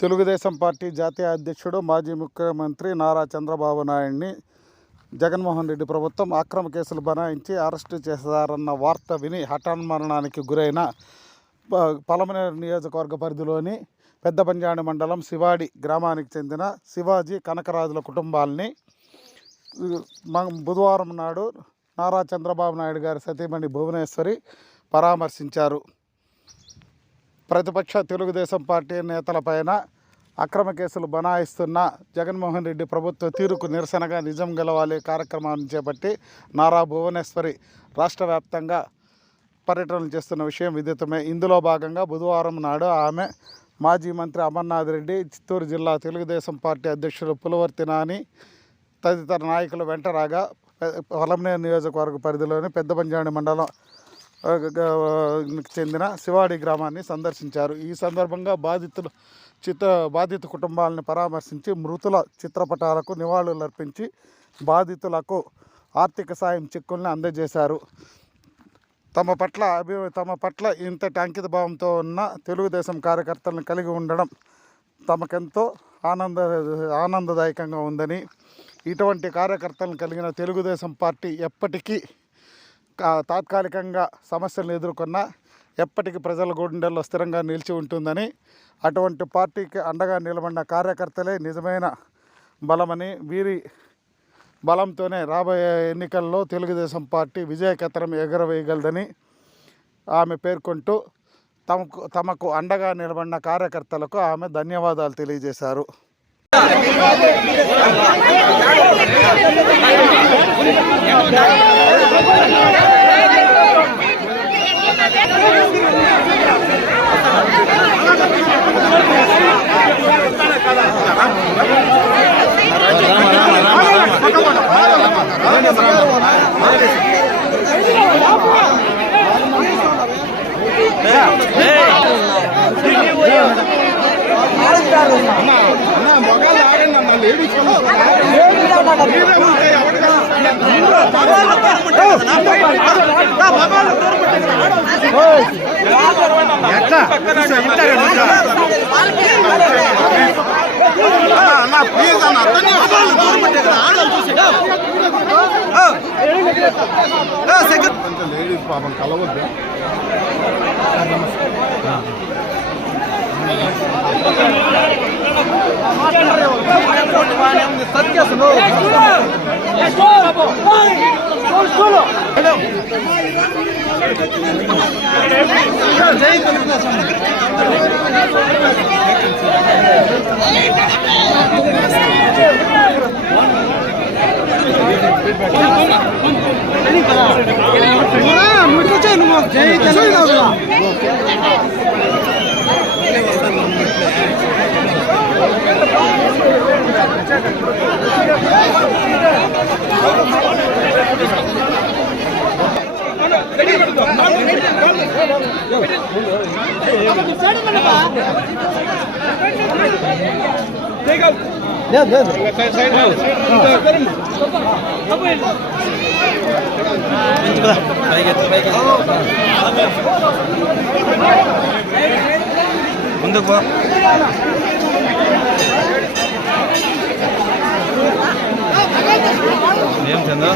Telugu Desam party జాతీయ అధ్యక్షుడు మాజీ ముఖ్యమంత్రి నారా చంద్రబాబు నాయుడిని జగన్మోహన్ రెడ్డి ప్రభుత్వం అక్రమ కేసులు బనాయించి అరెస్టు చేశారన్న వార్త విని హఠాన్మరణానికి గురైన పలమనేరు నియోజకవర్గ పరిధిలోని పెద్దపంజాని మండలం శివాడి గ్రామానికి చెందిన శివాజీ కనకరాజుల కుటుంబాలని బుధవారం నాడు నారా చంద్రబాబు నాయుడు గారి సతీమణి భువనేశ్వరి పరామర్శించారు. ప్రతిపక్ష తెలుగుదేశం పార్టీ నేతలపైన అక్రమ కేసులు బనాయిస్తున్న జగన్మోహన్ రెడ్డి ప్రభుత్వ తీరుకు నిరసనగా నిజం గెలవాలి కార్యక్రమాన్ని చేపట్టి నారా భువనేశ్వరి రాష్ట్ర వ్యాప్తంగా పర్యటనలు చేస్తున్న విషయం విదితమే. ఇందులో భాగంగా బుధవారం నాడు ఆమె మాజీ మంత్రి అమర్నాథ్ రెడ్డి, చిత్తూరు జిల్లా తెలుగుదేశం పార్టీ అధ్యక్షుడు పులవర్తి నాని తదితర నాయకులు వెంట రాగా పలమనేరు నియోజకవర్గ పరిధిలోని పెద్దపంజాని మండలం చెందిన శివాడి గ్రామాన్ని సందర్శించారు. ఈ సందర్భంగా బాధిత కుటుంబాలను పరామర్శించి మృతుల చిత్రపటాలకు నివాళులర్పించి బాధితులకు ఆర్థిక సాయం చెక్కుల్ని అందజేశారు. తమ పట్ల ఇంతటి అంకిత భావంతో ఉన్న తెలుగుదేశం కార్యకర్తలను కలిగి ఉండడం తమకెంతో ఆనందదాయకంగా ఉందని, ఇటువంటి కార్యకర్తలను కలిగిన తెలుగుదేశం పార్టీ ఎప్పటికీ తాత్కాలికంగా సమస్యలను ఎదుర్కొన్నా ఎప్పటికీ ప్రజల గుండెల్లో స్థిరంగా నిలిచి ఉంటుందని, అటువంటి పార్టీకి అండగా నిలబడిన కార్యకర్తలే నిజమైన బలమని, వీరి బలంతోనే రాబోయే ఎన్నికల్లో తెలుగుదేశం పార్టీ విజయకేతనం ఎగరవేయగలదని ఆమె పేర్కొంటూ తమకు అండగా నిలబడిన కార్యకర్తలకు ఆమె ధన్యవాదాలు తెలియజేశారు. లేడీస్ పాపం కలవద్దు. ముందుకు ఏం చందా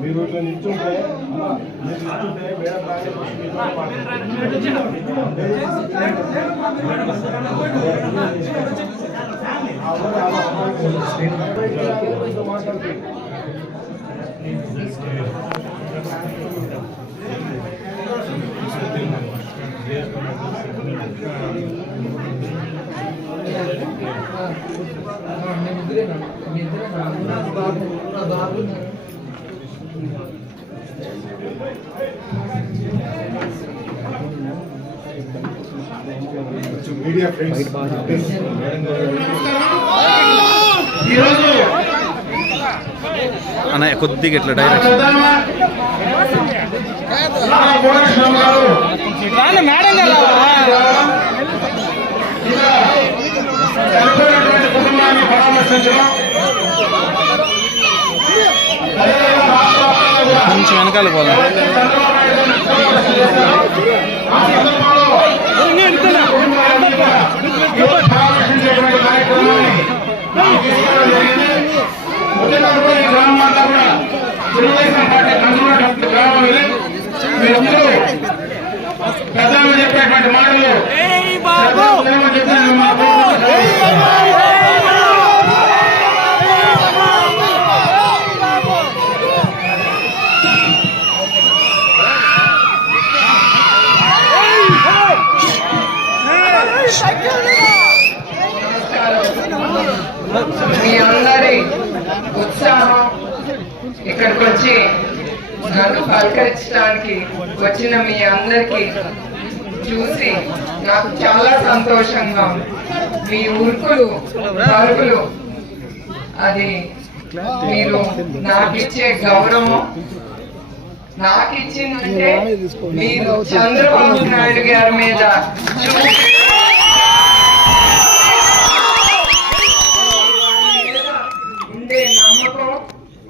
మీరు ఇట్లా నిల్చుంటే మీడియా ఫ్రెండ్స్ అన్న కొద్దిగా ఇట్లా డైరెక్ట్ కుటుంబాన్ని పరామర్శించడం కొంచెం వెనకాల పోదాం. పరామర్శించేటువంటి కార్యక్రమాన్ని తీసుకోవడం జరిగింది. వచ్చినటువంటి గ్రామం అంతా కూడా తెలుగుదేశం పార్టీ కంచుకున్నటువంటి గ్రామం ఇది. మీరందరూ పెద్దలు చెప్పేటువంటి మాటలు చెప్పిన మాకు మీ అందరి ఉత్సాహం ఇక్కడికి వచ్చి నన్ను పలకరించడానికి వచ్చిన మీ అందరికి చూసి నాకు చాలా సంతోషంగా ఉంది. మీ ఉరుకులు పరుగులు అది మీరు నాకు ఇచ్చే గౌరవం. నాకు ఇచ్చిందంటే మీరు చంద్రబాబు నాయుడు గారి మీద ఉండే నమ్మకం,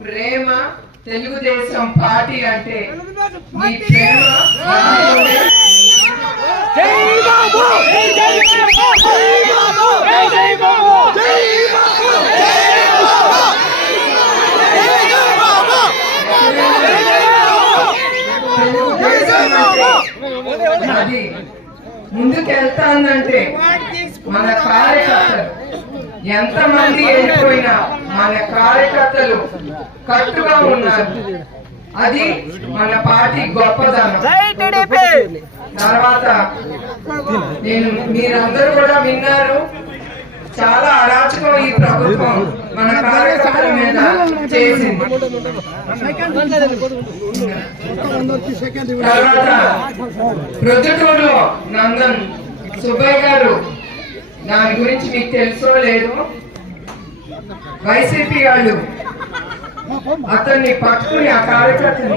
ప్రేమ. తెలుగుదేశం పార్టీ అంటే మీ ప్రేమ. అది ముందుకెళ్తానంటే మన కార్యకర్తలు ఎంతమంది వెళ్ళిపోయినా మన కార్యకర్తలు కట్టుగా ఉన్నారు. అది మన పార్టీ గొప్పదనం. తర్వాత మీరందరూ కూడా విన్నారు, చాలా అరాచకం ఈ ప్రభుత్వం మన కార్యకర్తల మీద చేసింది. తర్వాత ప్రొద్దుటూరులో నందన్ సుబ్బయ్య గారు, దాని గురించి మీకు తెలుసో లేదు, వైసీపీ వాళ్ళు అతన్ని పట్టుకుని, ఆ కార్యకర్తని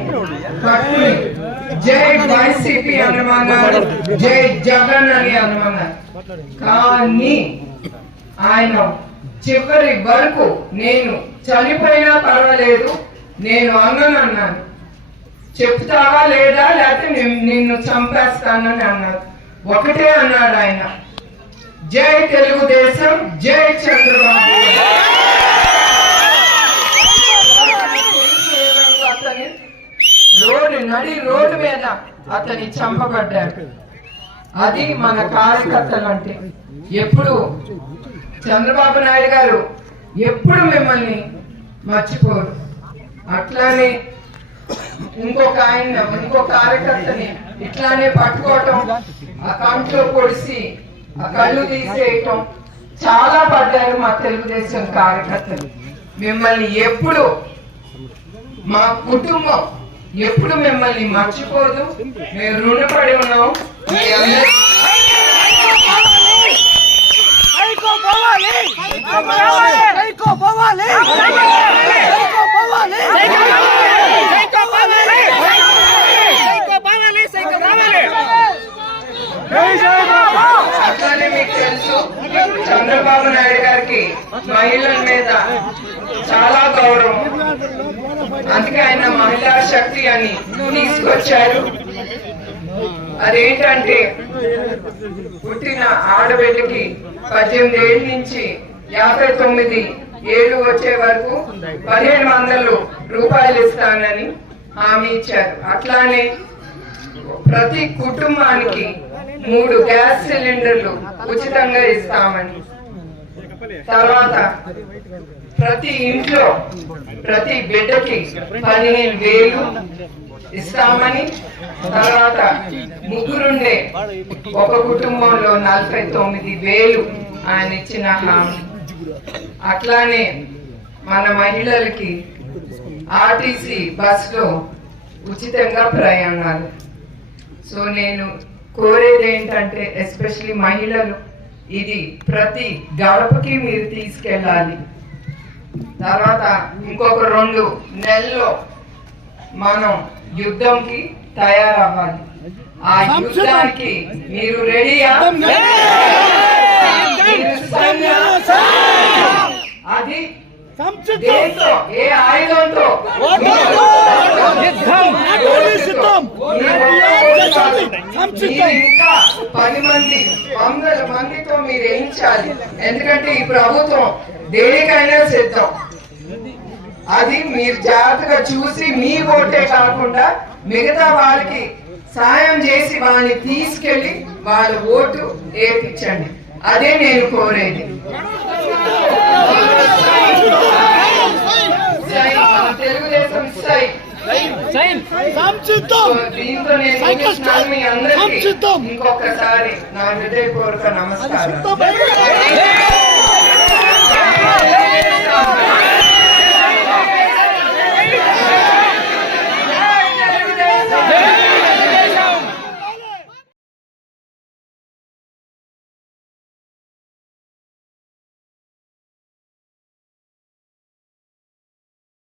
పట్టుకుని జై వైసీపీ అనమన్నారు, జై జగన్ అని అనమన్నారు. కానీ ఆయన చివరి వరకు నేను చనిపోయినా పర్వాలేదు, నేను అన్నాను, చెప్తావా లేదా, లేకపోతే నిన్ను చంపేస్తానని అన్నారు. ఒకటే అన్నాడు ఆయన, జై తెలుగుదేశం, జై చంద్రబాబు. అతని రోడ్డు మీద అతని చంపబడ్డాడు. అది మన కార్యకర్తలు అంటే. ఎప్పుడు చంద్రబాబు నాయుడు గారు ఎప్పుడు మిమ్మల్ని మర్చిపోరు. అట్లానే ఇంకో కార్యకర్తని ఇట్లానే పట్టుకోవటం, ఆ కంట్లో పొడిసి ఆ కళ్ళు తీసేయటం చాలా పడ్డారు మా తెలుగుదేశం కార్యకర్తలు. మిమ్మల్ని ఎప్పుడు, మా కుటుంబం ఎప్పుడు మిమ్మల్ని మర్చిపోదు. మేము రుణపడి ఉన్నాం. మీ అందరికీ అట్లానే మీకు తెలుసు, చంద్రబాబు నాయుడు గారికి మహిళల మీద చాలా గౌరవం. అందుకే ఆయన మహిళా శక్తి అని తీసుకొచ్చారు. అదేంటంటే పుట్టిన ఆడబిడ్డకి 18 ఏళ్ళ నుంచి 59 7 వచ్చే వరకు 1500 రూపాయలు ఇస్తానని హామీ ఇచ్చారు. అట్లానే ప్రతి కుటుంబానికి 3 గ్యాస్ సిలిండర్లు ఉచితంగా ఇస్తామని, తర్వాత ప్రతి ఇంట్లో ప్రతి బిడ్డకి 15,000 ఇస్తామని, తర్వాత ముగ్గురుండే ఒక కుటుంబంలో 49,000 ఆయన ఇచ్చిన హామీ. అట్లానే మన మహిళలకి ఆర్టీసీ బస్లో ఉచితంగా ప్రయాణాలు. సో నేను కోరేది ఏంటంటే ఎస్పెషలీ మహిళలు, ఇది ప్రతి గడపకి మీరు తీసుకెళ్ళాలి. తర్వాత ఇంకొక 2 నెలల్లో మనం యుద్ధంకి తయారవ్వాలి. ఆ యుద్ధానికి మీరు రెడీయా? అది దేంతో, ఏ ఆయుధంతో? ఇంకా 10 మంది 100 మందితో మీరు వేయించాలి. ఎందుకంటే ఈ ప్రభుత్వం దేనికైనా సిద్ధం. అది మీరు జాగ్రత్తగా చూసి మీ ఓటే కాకుండా మిగతా వాళ్ళకి సాయం చేసి వాళ్ళని తీసుకెళ్లి వాళ్ళ ఓటు వేయించండి. అదే నేను కోరేది. తెలుగుదేశం దీంతో నేను మీ అందరికీ ఇంకొకసారి నా హృదయపూర్వక నమస్కారం.